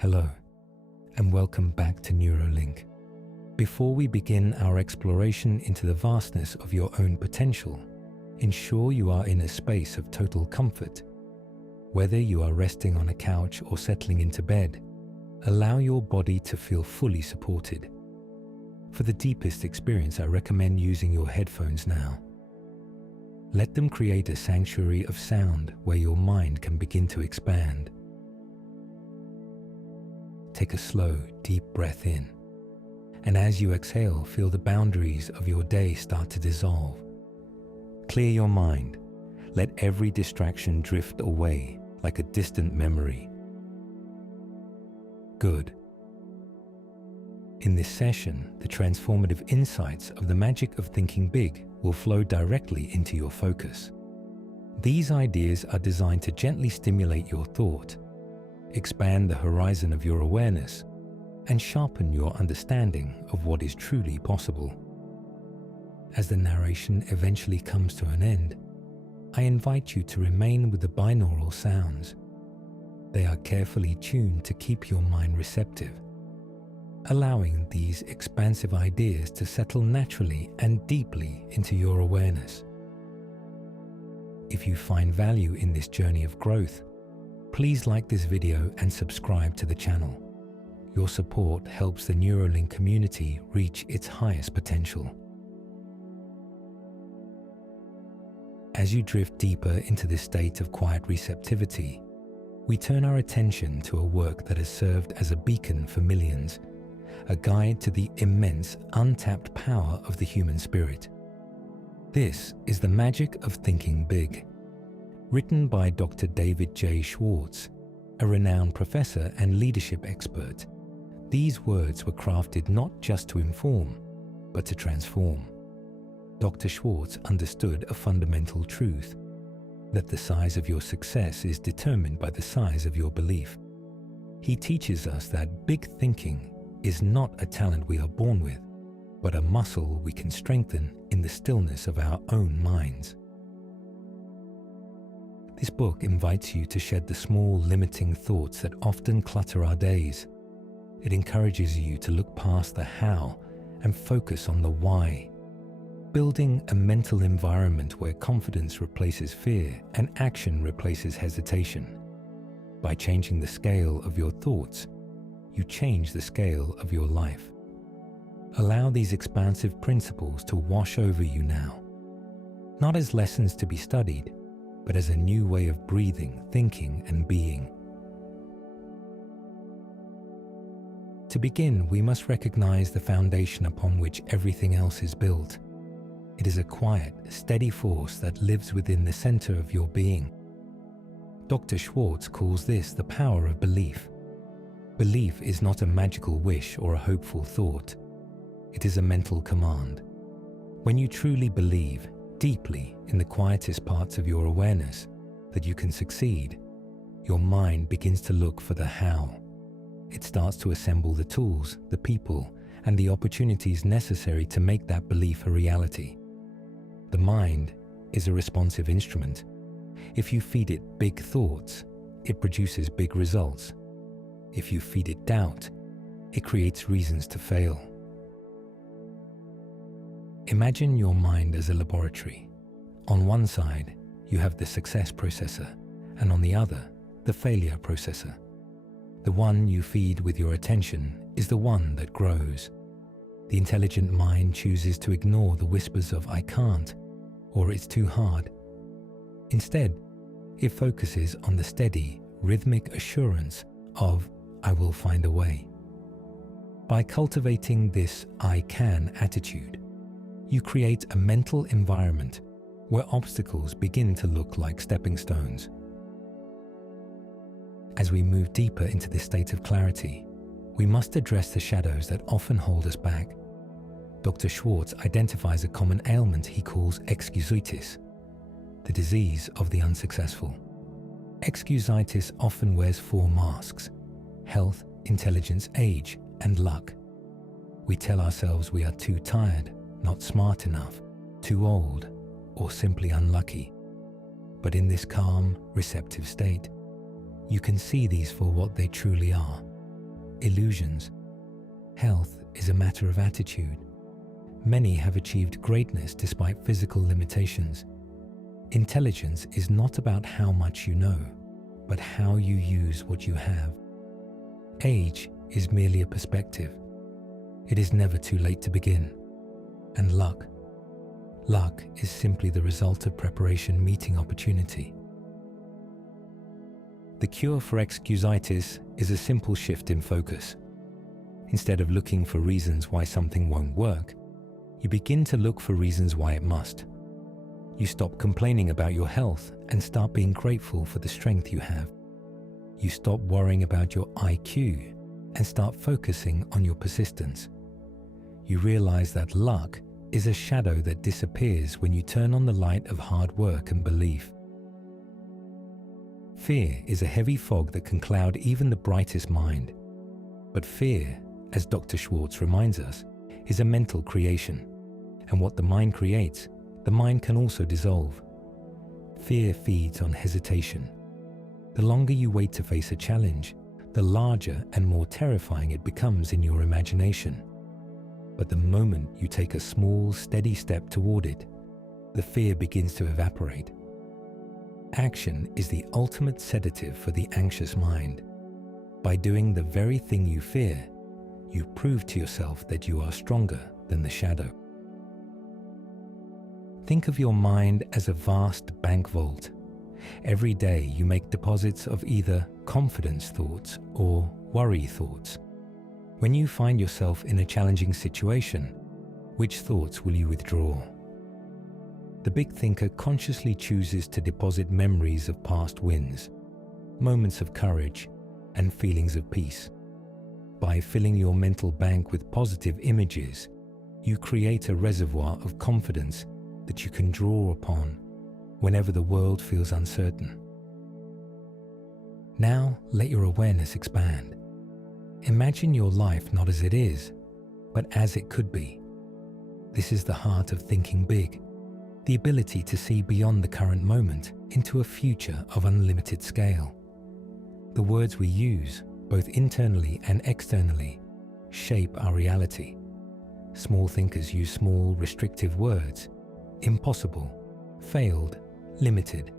Hello, and welcome back to Neuralink. Before we begin our exploration into the vastness of your own potential, ensure you are in a space of total comfort. Whether you are resting on a couch or settling into bed, allow your body to feel fully supported. For the deepest experience, I recommend using your headphones now. Let them create a sanctuary of sound where your mind can begin to expand. Take a slow, deep breath in, and as you exhale, feel the boundaries of your day start to dissolve. Clear your mind. Let every distraction drift away like a distant memory. Good. In this session, the transformative insights of the magic of thinking big will flow directly into your focus. These ideas are designed to gently stimulate your thought, expand the horizon of your awareness, and sharpen your understanding of what is truly possible. As the narration eventually comes to an end, I invite you to remain with the binaural sounds. They are carefully tuned to keep your mind receptive, allowing these expansive ideas to settle naturally and deeply into your awareness. If you find value in this journey of growth, please like this video and subscribe to the channel. Your support helps the Neuralink community reach its highest potential. As you drift deeper into this state of quiet receptivity, we turn our attention to a work that has served as a beacon for millions, a guide to the immense, untapped power of the human spirit. This is The Magic of Thinking Big, written by Dr. David J. Schwartz, a renowned professor and leadership expert. These words were crafted not just to inform, but to transform. Dr. Schwartz understood a fundamental truth, that the size of your success is determined by the size of your belief. He teaches us that big thinking is not a talent we are born with, but a muscle we can strengthen in the stillness of our own minds. This book invites you to shed the small, limiting thoughts that often clutter our days. It encourages you to look past the how and focus on the why, building a mental environment where confidence replaces fear and action replaces hesitation. By changing the scale of your thoughts, you change the scale of your life. Allow these expansive principles to wash over you now, not as lessons to be studied, but as a new way of breathing, thinking, and being. To begin, we must recognize the foundation upon which everything else is built. It is a quiet, steady force that lives within the center of your being. Dr. Schwartz calls this the power of belief. Belief is not a magical wish or a hopeful thought. It is a mental command. When you truly believe, deeply in the quietest parts of your awareness, that you can succeed, your mind begins to look for the how. It starts to assemble the tools, the people, and the opportunities necessary to make that belief a reality. The mind is a responsive instrument. If you feed it big thoughts, it produces big results. If you feed it doubt, it creates reasons to fail. Imagine your mind as a laboratory. On one side, you have the success processor, and on the other, the failure processor. The one you feed with your attention is the one that grows. The intelligent mind chooses to ignore the whispers of "I can't" or "it's too hard." Instead, it focuses on the steady, rhythmic assurance of "I will find a way." By cultivating this "I can" attitude, you create a mental environment where obstacles begin to look like stepping stones. As we move deeper into this state of clarity, we must address the shadows that often hold us back. Dr. Schwartz identifies a common ailment he calls excusitis, the disease of the unsuccessful. Excusitis often wears four masks: health, intelligence, age, and luck. We tell ourselves we are too tired, not smart enough, too old, or simply unlucky. But in this calm, receptive state, you can see these for what they truly are: illusions. Health is a matter of attitude. Many have achieved greatness despite physical limitations. Intelligence is not about how much you know, but how you use what you have. Age is merely a perspective. It is never too late to begin. And luck is simply the result of preparation meeting opportunity. The cure for excusitis is a simple shift in focus. Instead of looking for reasons why something won't work, you begin to look for reasons why it must. You stop complaining about your health and start being grateful for the strength you have. You stop worrying about your IQ and start focusing on your persistence. You realize that luck is a shadow that disappears when you turn on the light of hard work and belief. Fear is a heavy fog that can cloud even the brightest mind. But fear, as Dr. Schwartz reminds us, is a mental creation. And what the mind creates, the mind can also dissolve. Fear feeds on hesitation. The longer you wait to face a challenge, the larger and more terrifying it becomes in your imagination. But the moment you take a small, steady step toward it, the fear begins to evaporate. Action is the ultimate sedative for the anxious mind. By doing the very thing you fear, you prove to yourself that you are stronger than the shadow. Think of your mind as a vast bank vault. Every day you make deposits of either confidence thoughts or worry thoughts. When you find yourself in a challenging situation, which thoughts will you withdraw? The big thinker consciously chooses to deposit memories of past wins, moments of courage, and feelings of peace. By filling your mental bank with positive images, you create a reservoir of confidence that you can draw upon whenever the world feels uncertain. Now let your awareness expand. Imagine your life not as it is, but as it could be. This is the heart of thinking big, the ability to see beyond the current moment into a future of unlimited scale. The words we use, both internally and externally, shape our reality. Small thinkers use small, restrictive words: impossible, failed, limited.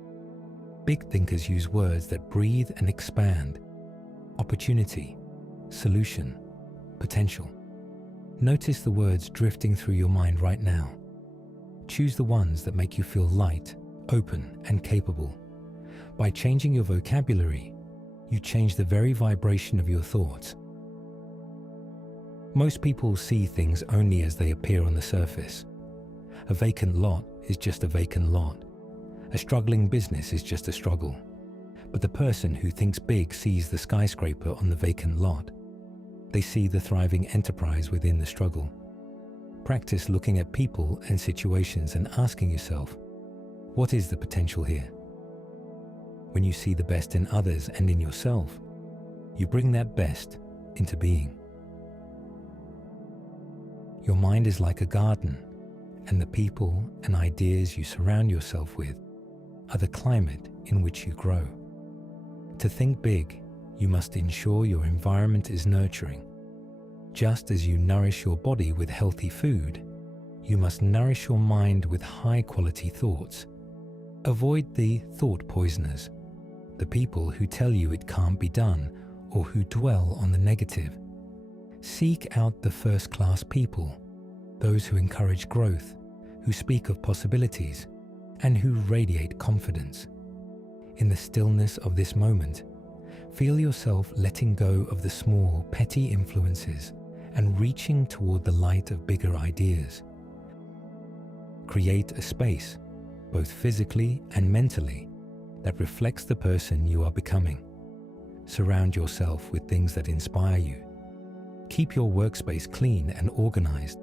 Big thinkers use words that breathe and expand: opportunity, solution, potential. Notice the words drifting through your mind right now. Choose the ones that make you feel light, open, and capable. By changing your vocabulary, you change the very vibration of your thoughts. Most people see things only as they appear on the surface. A vacant lot is just a vacant lot. A struggling business is just a struggle. But the person who thinks big sees the skyscraper on the vacant lot. They see the thriving enterprise within the struggle. Practice looking at people and situations and asking yourself, what is the potential here? When you see the best in others and in yourself, you bring that best into being. Your mind is like a garden, and the people and ideas you surround yourself with are the climate in which you grow. To think big, you must ensure your environment is nurturing. Just as you nourish your body with healthy food, you must nourish your mind with high-quality thoughts. Avoid the thought poisoners, the people who tell you it can't be done or who dwell on the negative. Seek out the first-class people, those who encourage growth, who speak of possibilities, and who radiate confidence. In the stillness of this moment, feel yourself letting go of the small, petty influences and reaching toward the light of bigger ideas. Create a space, both physically and mentally, that reflects the person you are becoming. Surround yourself with things that inspire you. Keep your workspace clean and organized.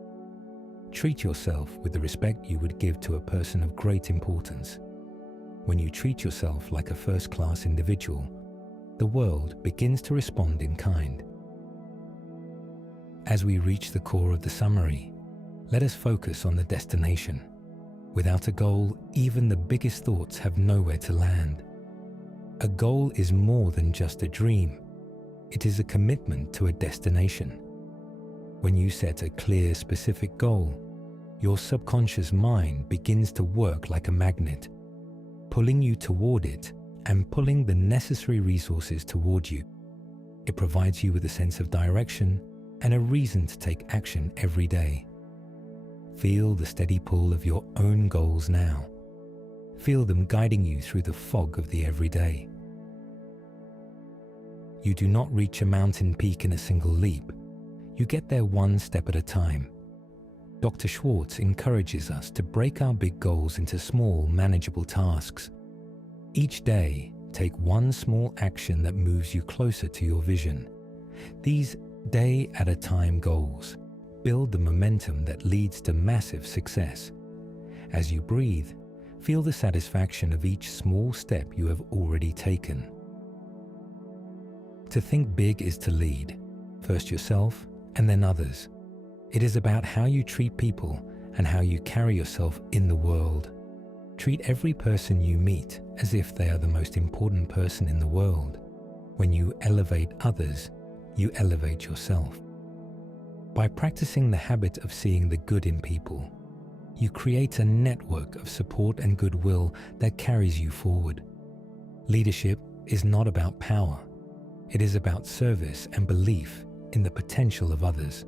Treat yourself with the respect you would give to a person of great importance. When you treat yourself like a first-class individual, the world begins to respond in kind. As we reach the core of the summary, let us focus on the destination. Without a goal, even the biggest thoughts have nowhere to land. A goal is more than just a dream. It is a commitment to a destination. When you set a clear, specific goal, your subconscious mind begins to work like a magnet, pulling you toward it and pulling the necessary resources toward you. It provides you with a sense of direction and a reason to take action every day. Feel the steady pull of your own goals now. Feel them guiding you through the fog of the everyday. You do not reach a mountain peak in a single leap. You get there one step at a time. Dr. Schwartz encourages us to break our big goals into small, manageable tasks. Each day, take one small action that moves you closer to your vision. These day-at-a-time goals build the momentum that leads to massive success. As you breathe, feel the satisfaction of each small step you have already taken. To think big is to lead, first yourself and then others. It is about how you treat people and how you carry yourself in the world. Treat every person you meet as if they are the most important person in the world. When you elevate others, you elevate yourself. By practicing the habit of seeing the good in people, you create a network of support and goodwill that carries you forward. Leadership is not about power. It is about service and belief in the potential of others.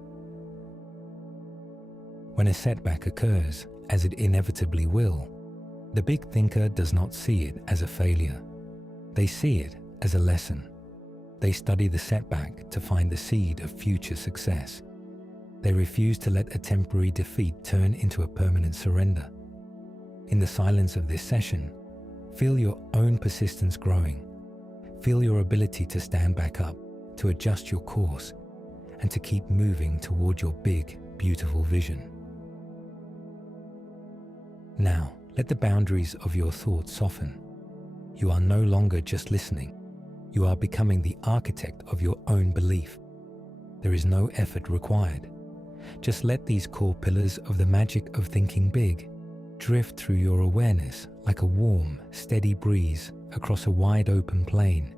When a setback occurs, as it inevitably will, the big thinker does not see it as a failure. They see it as a lesson. They study the setback to find the seed of future success. They refuse to let a temporary defeat turn into a permanent surrender. In the silence of this session, feel your own persistence growing. Feel your ability to stand back up, to adjust your course, and to keep moving toward your big, beautiful vision. Now, let the boundaries of your thoughts soften. You are no longer just listening. You are becoming the architect of your own belief. There is no effort required. Just let these core pillars of the magic of thinking big drift through your awareness like a warm, steady breeze across a wide open plain.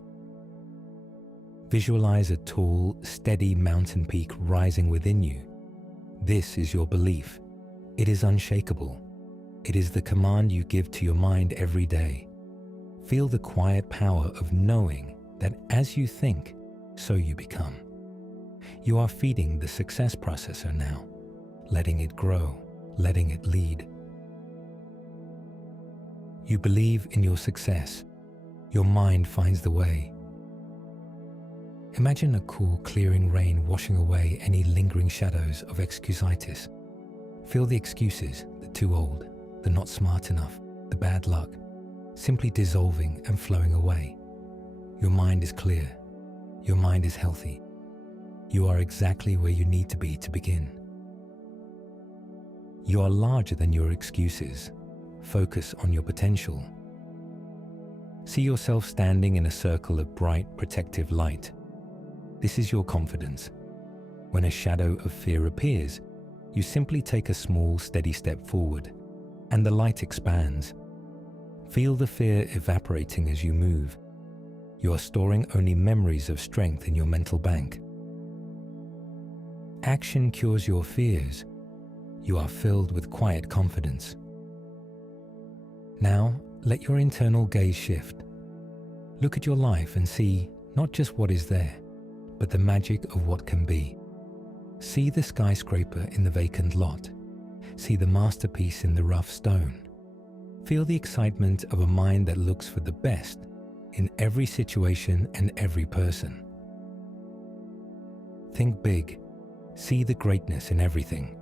Visualize a tall, steady mountain peak rising within you. This is your belief. It is unshakable. It is the command you give to your mind every day. Feel the quiet power of knowing that as you think, so you become. You are feeding the success processor now, letting it grow, letting it lead. You believe in your success. Your mind finds the way. Imagine a cool, clearing rain washing away any lingering shadows of excusitis. Feel the excuses, the too old, the not smart enough, the bad luck, simply dissolving and flowing away. Your mind is clear. Your mind is healthy. You are exactly where you need to be to begin. You are larger than your excuses. Focus on your potential. See yourself standing in a circle of bright, protective light. This is your confidence. When a shadow of fear appears, you simply take a small, steady step forward, and the light expands. Feel the fear evaporating as you move. You are storing only memories of strength in your mental bank. Action cures your fears. You are filled with quiet confidence. Now, let your internal gaze shift. Look at your life and see not just what is there, but the magic of what can be. See the skyscraper in the vacant lot. See the masterpiece in the rough stone. Feel the excitement of a mind that looks for the best in every situation and every person. Think big. See the greatness in everything.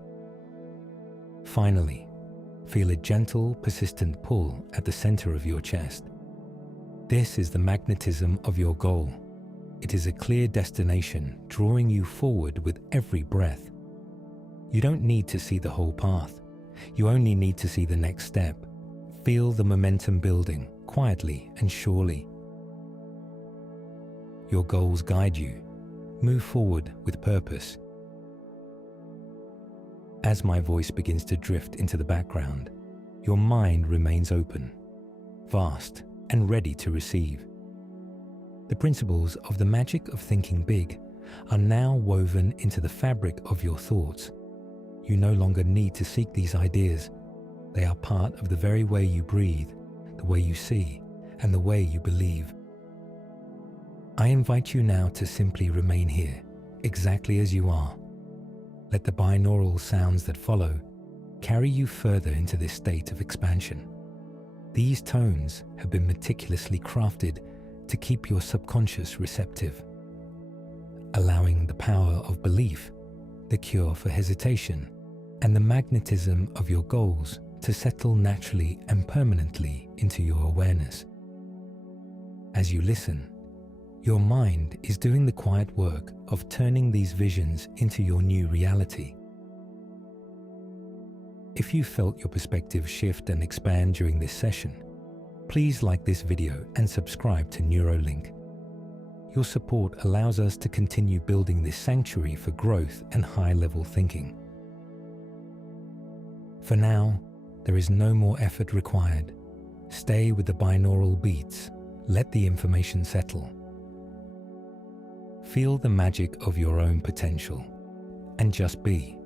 Finally, feel a gentle, persistent pull at the center of your chest. This is the magnetism of your goal. It is a clear destination drawing you forward with every breath. You don't need to see the whole path. You only need to see the next step. Feel the momentum building quietly and surely. Your goals guide you. Move forward with purpose. As my voice begins to drift into the background, your mind remains open, vast, and ready to receive. The principles of the magic of thinking big are now woven into the fabric of your thoughts. You no longer need to seek these ideas. They are part of the very way you breathe, the way you see, and the way you believe. I invite you now to simply remain here, exactly as you are. Let the binaural sounds that follow carry you further into this state of expansion. These tones have been meticulously crafted to keep your subconscious receptive, allowing the power of belief, the cure for hesitation, and the magnetism of your goals to settle naturally and permanently into your awareness. As you listen, your mind is doing the quiet work of turning these visions into your new reality. If you felt your perspective shift and expand during this session, please like this video and subscribe to Neurolink. Your support allows us to continue building this sanctuary for growth and high-level thinking. For now, there is no more effort required. Stay with the binaural beats. Let the information settle. Feel the magic of your own potential, and just be.